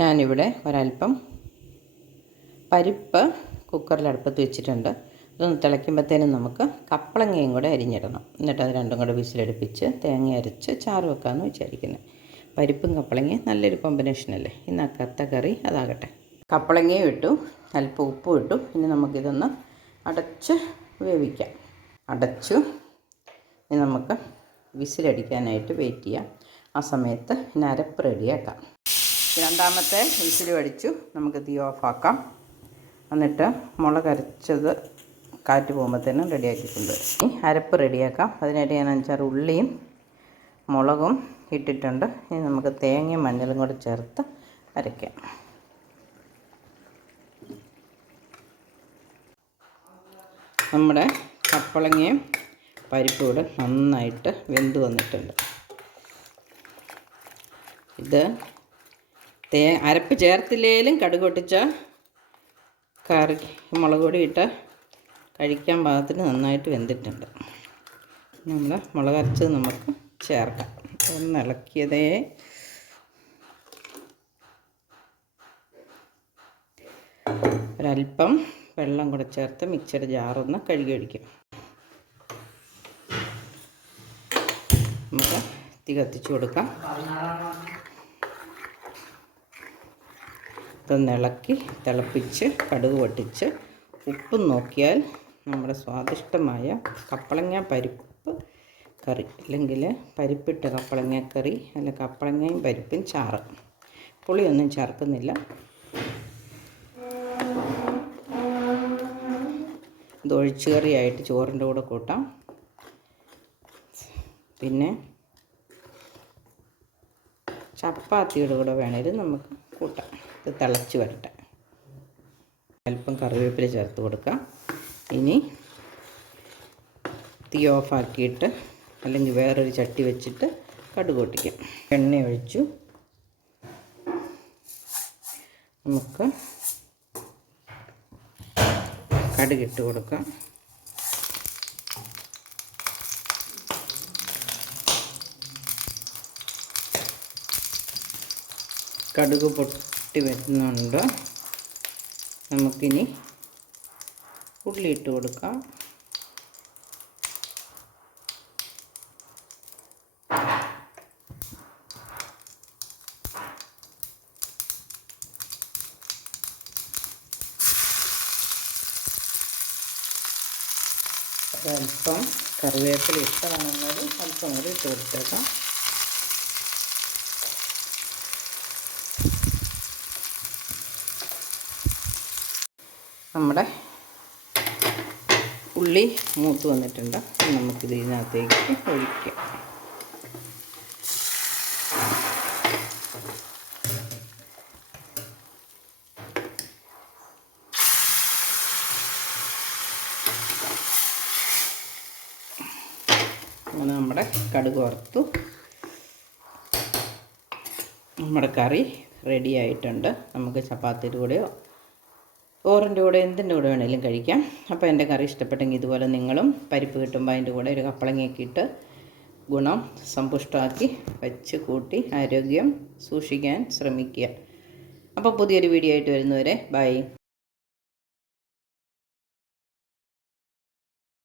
ഞാനിവിടെ ഒരല്പം പരിപ്പ് കുക്കറിൽ അടുപ്പത്ത് വെച്ചിട്ടുണ്ട്. ഇതൊന്ന് തിളയ്ക്കുമ്പോഴത്തേനും നമുക്ക് കപ്പളങ്ങയും കൂടെ അരിഞ്ഞിടണം. എന്നിട്ട് അത് രണ്ടും കൂടെ വിസിലടുപ്പിച്ച് തേങ്ങ അരച്ച് ചാറ് വെക്കാമെന്ന് വിചാരിക്കുന്നത്. പരിപ്പും കപ്പളങ്ങയും നല്ലൊരു കോമ്പിനേഷനല്ലേ. ഇന്നക്കത്തെ കറി അതാകട്ടെ. കപ്പളങ്ങയും ഇട്ടു, അല്പം ഉപ്പും ഇട്ടു. ഇനി നമുക്കിതൊന്ന് അടച്ച് വേവിക്കാം. അടച്ചു. ഇനി നമുക്ക് വിസിലടിക്കാനായിട്ട് വെയിറ്റ് ചെയ്യാം. ആ സമയത്ത് ഇനി അരപ്പ് റെഡിയാക്കാം. രണ്ടാമത്തെ വിസിലും അടിച്ചു. നമുക്ക് തീ ഓഫാക്കാം. എന്നിട്ട് മുളക് അരച്ചത് കാറ്റ് പോകുമ്പോഴത്തേനും റെഡിയാക്കിയിട്ടുണ്ട്. ഇനി അരപ്പ് റെഡിയാക്കാം. അതിനായിട്ട് ഞാൻ 5-6 ഉള്ളിയും മുളകും ഇട്ടിട്ടുണ്ട്. ഇനി നമുക്ക് തേങ്ങയും മഞ്ഞളും കൂടെ ചേർത്ത് അരയ്ക്കാം. നമ്മുടെ കപ്പളങ്ങയും പരിപ്പും കൂടെ നന്നായിട്ട് വെന്ത് വന്നിട്ടുണ്ട്. ഇത് അരപ്പ് ചേർത്തില്ലെങ്കിലും കടുക് പൊട്ടിച്ച കറി മുളക് പൊടി ഇട്ട് കഴിക്കാൻ പാകത്തിന് നന്നായിട്ട് വെന്തിട്ടുണ്ട്. നമ്മൾ മുളക് അരച്ചത് നമുക്ക് ചേർക്കാം. ഒന്ന് ഇളക്കിയതേ ഒരല്പം വെള്ളം കൂടെ ചേർത്ത് മിക്സിയുടെ ജാറൊന്ന് കഴുകി ഒഴിക്കും. നമുക്ക് തീ കത്തിച്ചു കൊടുക്കാം. ഇതൊന്ന് ഇളക്കി തിളപ്പിച്ച് കടുക് പൊട്ടിച്ച് ഉപ്പും നോക്കിയാൽ നമ്മുടെ സ്വാദിഷ്ടമായ കപ്പളങ്ങ പരിപ്പ് കറി, അല്ലെങ്കിൽ പരിപ്പിട്ട കപ്പളങ്ങ കറി, അല്ല കപ്പളങ്ങയും പരിപ്പും ചാറ്. പുളിയൊന്നും ചേർക്കുന്നില്ല. ഇത് ഒഴിച്ചു കറിയായിട്ട് ചോറിൻ്റെ കൂടെ കൂട്ടാം. പിന്നെ ചപ്പാത്തിയുടെ കൂടെ വേണേലും നമുക്ക് കൂട്ടാം. ഇത് തിളച്ച് വരട്ടെ. അല്പം കറിവേപ്പില ചേർത്ത് കൊടുക്കാം. ഇനി തീ ഓഫാക്കിയിട്ട് അല്ലെങ്കിൽ വേറൊരു ചട്ടി വെച്ചിട്ട് കടുക് പൊട്ടിക്കാം. എണ്ണ ഒഴിച്ചു. നമുക്ക് കടുകിട്ട് കൊടുക്കാം. കടുക് പൊട്ടി വരുന്നുണ്ട്. നമുക്കിനി ഉള്ളി ഇട്ട് കൊടുക്കാം. ഒരല്പം കറിവേപ്പില ഇഷ്ടമാണെന്നത് അല്പം കൂടി ഇട്ട് കൊടുത്തേക്കാം. നമ്മുടെ ഉള്ളി മൂത്ത് വന്നിട്ടുണ്ട്. നമുക്കിത് ഇതിനകത്തേക്ക് ഒഴിക്കാം. അങ്ങനെ നമ്മുടെ കടുക് വറുത്തു. നമ്മുടെ കറി റെഡി ആയിട്ടുണ്ട്. നമുക്ക് ചപ്പാത്തിയുടെ കൂടെയോ ചോറിൻ്റെ കൂടെ എന്തിൻ്റെ കൂടെ വേണമെങ്കിലും കഴിക്കാം. അപ്പോൾ എൻ്റെ കറി ഇഷ്ടപ്പെട്ടെങ്കിൽ ഇതുപോലെ നിങ്ങളും പരിപ്പ് കിട്ടുമ്പോൾ അതിൻ്റെ കൂടെ ഒരു കപ്പളങ്ങയൊക്കെ ഇട്ട് ഗുണം സമ്പുഷ്ടമാക്കി വെച്ച് കൂട്ടി ആരോഗ്യം സൂക്ഷിക്കാൻ ശ്രമിക്കുക. അപ്പോൾ പുതിയൊരു വീഡിയോ ആയിട്ട് വരുന്നവരെ ബൈ.